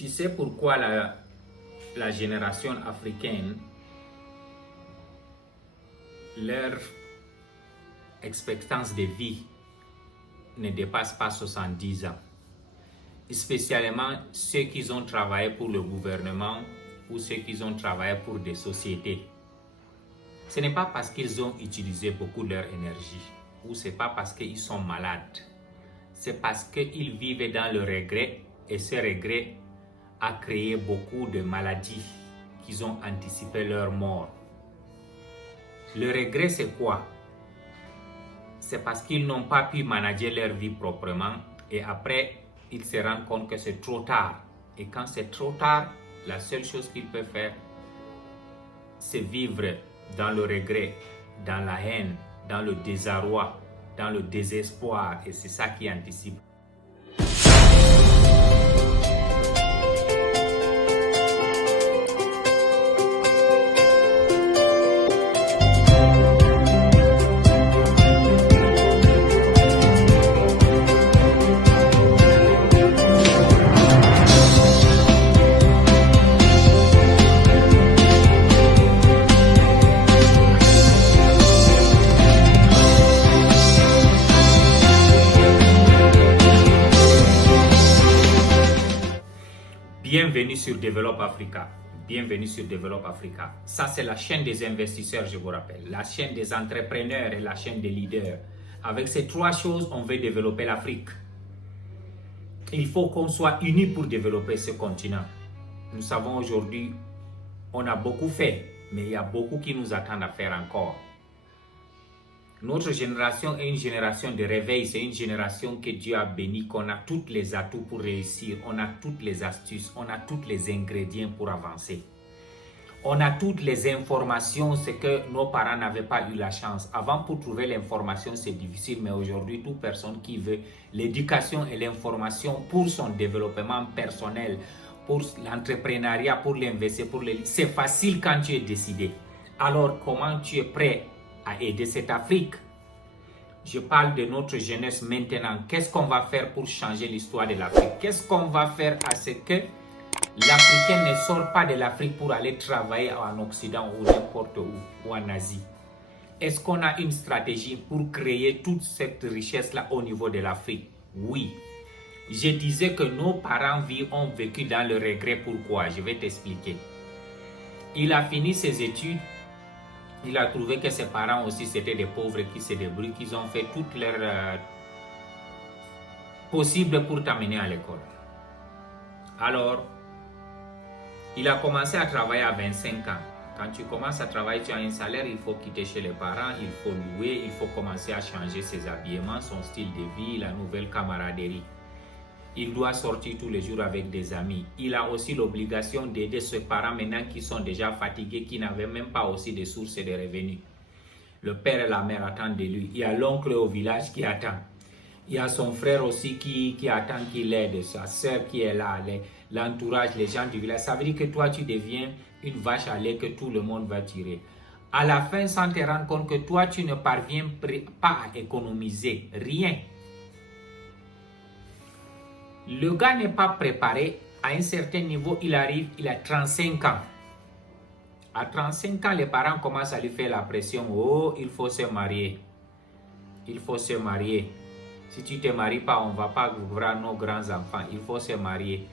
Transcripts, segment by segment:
Tu sais pourquoi la génération africaine, leur expectance de vie ne dépasse pas 70 ans. Spécialement ceux qui ont travaillé pour le gouvernement ou ceux qui ont travaillé pour des sociétés. Ce n'est pas parce qu'ils ont utilisé beaucoup de leur énergie ou ce n'est pas parce qu'ils sont malades. C'est parce qu'ils vivent dans le regret et ce regret a créé beaucoup de maladies qu'ils ont anticipé leur mort. Le regret, c'est quoi? C'est parce qu'ils n'ont pas pu manager leur vie proprement et après, ils se rendent compte que c'est trop tard. Et quand c'est trop tard, la seule chose qu'ils peuvent faire, c'est vivre dans le regret, dans la haine, dans le désarroi, dans le désespoir. Et c'est ça qui anticipe. Bienvenue sur Develop Africa. Bienvenue sur Develop Africa. Ça, c'est la chaîne des investisseurs, je vous rappelle. La chaîne des entrepreneurs et la chaîne des leaders. Avec ces trois choses, on veut développer l'Afrique. Il faut qu'on soit unis pour développer ce continent. Nous savons aujourd'hui, on a beaucoup fait, mais il y a beaucoup qui nous attendent à faire encore. Notre génération est une génération de réveil, c'est une génération que Dieu a bénie, qu'on a tous les atouts pour réussir, on a toutes les astuces, on a tous les ingrédients pour avancer. On a toutes les informations, c'est que nos parents n'avaient pas eu la chance. Avant, pour trouver l'information, c'est difficile, mais aujourd'hui, toute personne qui veut l'éducation et l'information pour son développement personnel, pour l'entrepreneuriat, pour l'investissement, c'est facile quand tu es décidé. Alors, comment tu es prêt à aider cette Afrique? Je parle de notre jeunesse maintenant. Qu'est-ce qu'on va faire pour changer l'histoire de l'Afrique? Qu'est-ce qu'on va faire à ce que l'Africain ne sort pas de l'Afrique pour aller travailler en Occident ou n'importe où, ou en Asie? Est-ce qu'on a une stratégie pour créer toute cette richesse-là au niveau de l'Afrique? Oui. Je disais que nos parents ont vécu dans le regret. Pourquoi? Je vais t'expliquer. Il a fini ses études. Il a trouvé que ses parents aussi c'était des pauvres qui se débrouillent, qu'ils ont fait tout leur possible pour t'amener à l'école. Alors, il a commencé à travailler à 25 ans. Quand tu commences à travailler, tu as un salaire, il faut quitter chez les parents, il faut louer, il faut commencer à changer ses habillements, son style de vie, la nouvelle camaraderie. Il doit sortir tous les jours avec des amis. Il a aussi l'obligation d'aider ses parents maintenant qui sont déjà fatigués, qui n'avaient même pas aussi de sources de revenus. Le père et la mère attendent de lui. Il y a l'oncle au village qui attend. Il y a son frère aussi qui attend qu'il aide. Sa soeur qui est là, l'entourage, les gens du village. Ça veut dire que toi, tu deviens une vache à lait que tout le monde va tirer. À la fin, sans te rendre compte que toi, tu ne parviens pas à économiser rien. Le gars n'est pas préparé. À un certain niveau, il arrive, il a 35 ans. À 35 ans, les parents commencent à lui faire la pression. Oh, il faut se marier. Il faut se marier. Si tu ne te maries pas, on ne va pas voir nos grands-enfants. Il faut se marier.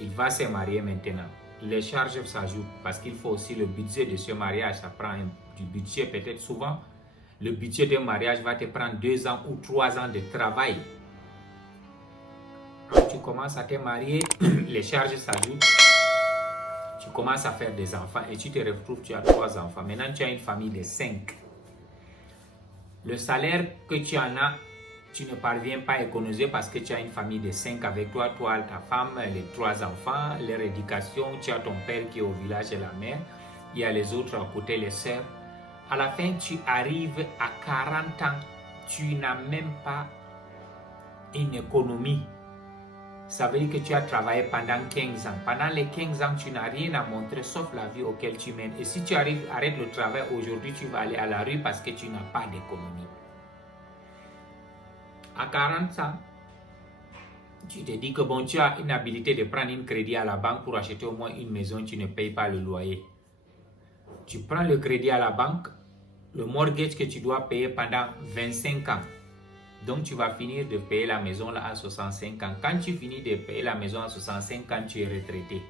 Il va se marier maintenant. Les charges s'ajoutent parce qu'il faut aussi le budget de ce mariage. Ça prend du budget peut-être souvent. Le budget d'un mariage va te prendre 2 ans ou 3 ans de travail. Quand tu commences à te marier, les charges s'ajoutent. Tu commences à faire des enfants et tu te retrouves, tu as 3 enfants. Maintenant, tu as une famille de 5. Le salaire que tu en as, tu ne parviens pas à économiser parce que tu as une famille de 5 avec toi, ta femme, les 3 enfants, leur éducation, tu as ton père qui est au village et la mère, il y a les autres à côté, les sœurs. À la fin, tu arrives à 40 ans, tu n'as même pas une économie. Ça veut dire que tu as travaillé pendant 15 ans. Pendant les 15 ans, tu n'as rien à montrer sauf la vie auquel tu mènes. Et si tu arrêtes le travail aujourd'hui, tu vas aller à la rue parce que tu n'as pas d'économie. À 40 ans, Tu te dis que bon, tu as une habilité de prendre un crédit à la banque pour acheter au moins une maison, tu ne payes pas le loyer. Tu prends le crédit à la banque, le mortgage que tu dois payer pendant 25 ans. Donc, tu vas finir de payer la maison là à 65 ans. Quand tu finis de payer la maison à 65 ans, tu es retraité.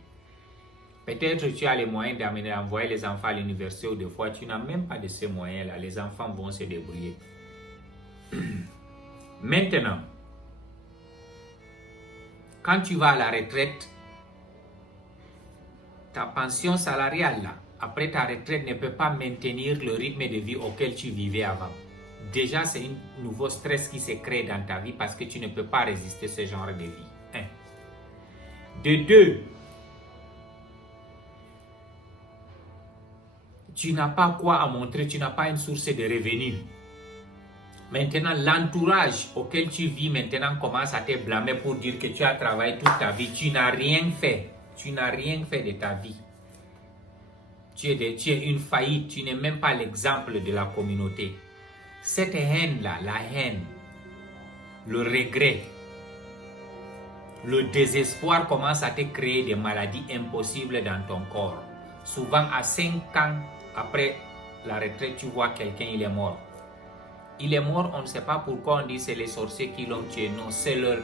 Peut-être que tu as les moyens d'envoyer les enfants à l'université ou des fois, tu n'as même pas de ces moyens-là. Les enfants vont se débrouiller. Maintenant, quand tu vas à la retraite, ta pension salariale, là, après ta retraite, ne peut pas maintenir le rythme de vie auquel tu vivais avant. Déjà, c'est un nouveau stress qui se crée dans ta vie parce que tu ne peux pas résister à ce genre de vie. 1. De 2, tu n'as pas quoi à montrer, tu n'as pas une source de revenus. Maintenant, l'entourage auquel tu vis maintenant commence à te blâmer pour dire que tu as travaillé toute ta vie. Tu n'as rien fait. Tu n'as rien fait de ta vie. Tu es une faillite. Tu n'es même pas l'exemple de la communauté. Cette haine-là, la haine, le regret, le désespoir commence à te créer des maladies impossibles dans ton corps. Souvent, à 5 ans après la retraite, tu vois quelqu'un, il est mort. Il est mort, on ne sait pas pourquoi on dit c'est les sorciers qui l'ont tué. Non, c'est le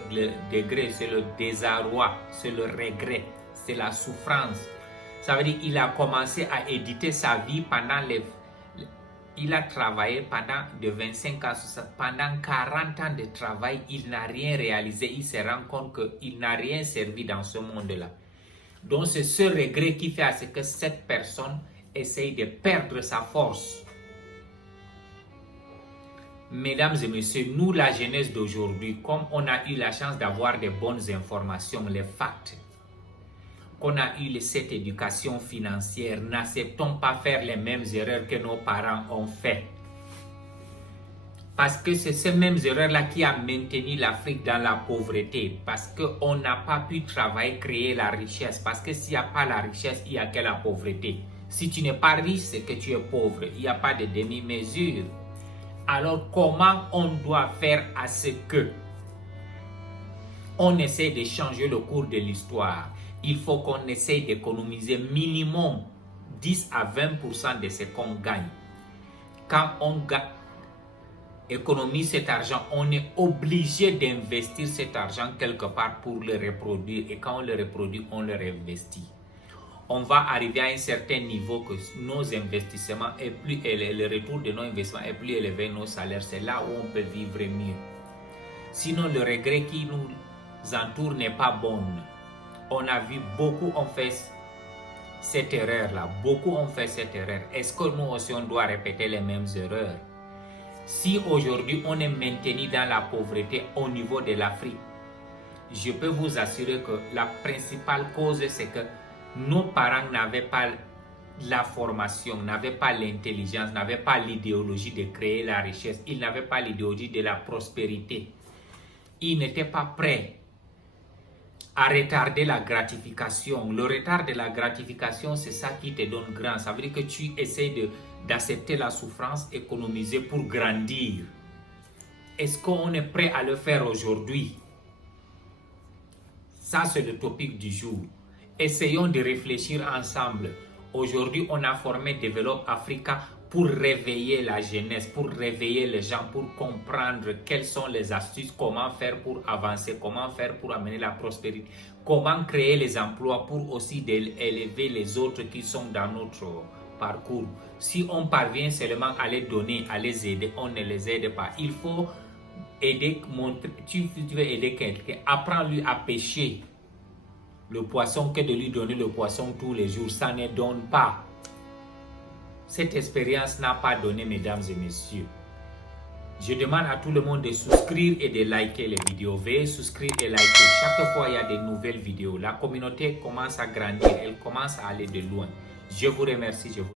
degré, c'est le désarroi, c'est le regret, c'est la souffrance. Ça veut dire qu'il a commencé à éditer sa vie pendant il a travaillé pendant de 25 ans, pendant 40 ans de travail, il n'a rien réalisé. Il se rend compte qu'il n'a rien servi dans ce monde-là. Donc c'est ce regret qui fait à ce que cette personne essaye de perdre sa force. Mesdames et messieurs, nous, la jeunesse d'aujourd'hui, comme on a eu la chance d'avoir de bonnes informations, les facts, qu'on a eu cette éducation financière, n'acceptons pas faire les mêmes erreurs que nos parents ont fait. Parce que c'est ces mêmes erreurs-là qui ont maintenu l'Afrique dans la pauvreté. Parce qu'on n'a pas pu travailler, créer la richesse. Parce que s'il n'y a pas la richesse, il n'y a que la pauvreté. Si tu n'es pas riche, c'est que tu es pauvre. Il n'y a pas de demi-mesure. Alors, comment on doit faire à ce que on essaie de changer le cours de l'histoire? Il faut qu'on essaie d'économiser minimum 10 à 20% de ce qu'on gagne. Quand on économise cet argent, on est obligé d'investir cet argent quelque part pour le reproduire. Et quand on le reproduit, on le réinvestit. On va arriver à un certain niveau que nos investissements est plus élevé, le retour de nos investissements est plus élevé, nos salaires, c'est là où on peut vivre mieux. Sinon, le regret qui nous entoure n'est pas bon. On a vu beaucoup ont fait cette erreur-là. Beaucoup ont fait cette erreur. Est-ce que nous aussi, on doit répéter les mêmes erreurs? Si aujourd'hui, on est maintenu dans la pauvreté au niveau de l'Afrique, je peux vous assurer que la principale cause, c'est que nos parents n'avaient pas la formation, n'avaient pas l'intelligence, n'avaient pas l'idéologie de créer la richesse. Ils n'avaient pas l'idéologie de la prospérité. Ils n'étaient pas prêts à retarder la gratification. Le retard de la gratification, c'est ça qui te donne grand. Ça veut dire que tu essaies d'accepter la souffrance, économiser pour grandir. Est-ce qu'on est prêt à le faire aujourd'hui? Ça, c'est le topic du jour. Essayons de réfléchir ensemble. Aujourd'hui, on a formé Develop Africa pour réveiller la jeunesse, pour réveiller les gens, pour comprendre quelles sont les astuces, comment faire pour avancer, comment faire pour amener la prospérité, comment créer les emplois pour aussi élever les autres qui sont dans notre parcours. Si on parvient seulement à les donner, à les aider, on ne les aide pas. Il faut aider, montrer, tu veux aider quelqu'un, apprends-lui à pêcher. Le poisson que de lui donner le poisson tous les jours, ça ne donne pas. Cette expérience n'a pas donné, mesdames et messieurs. Je demande à tout le monde de souscrire et de liker les vidéos. Veuillez souscrire et liker. Chaque fois, il y a de nouvelles vidéos. La communauté commence à grandir. Elle commence à aller de loin. Je vous remercie.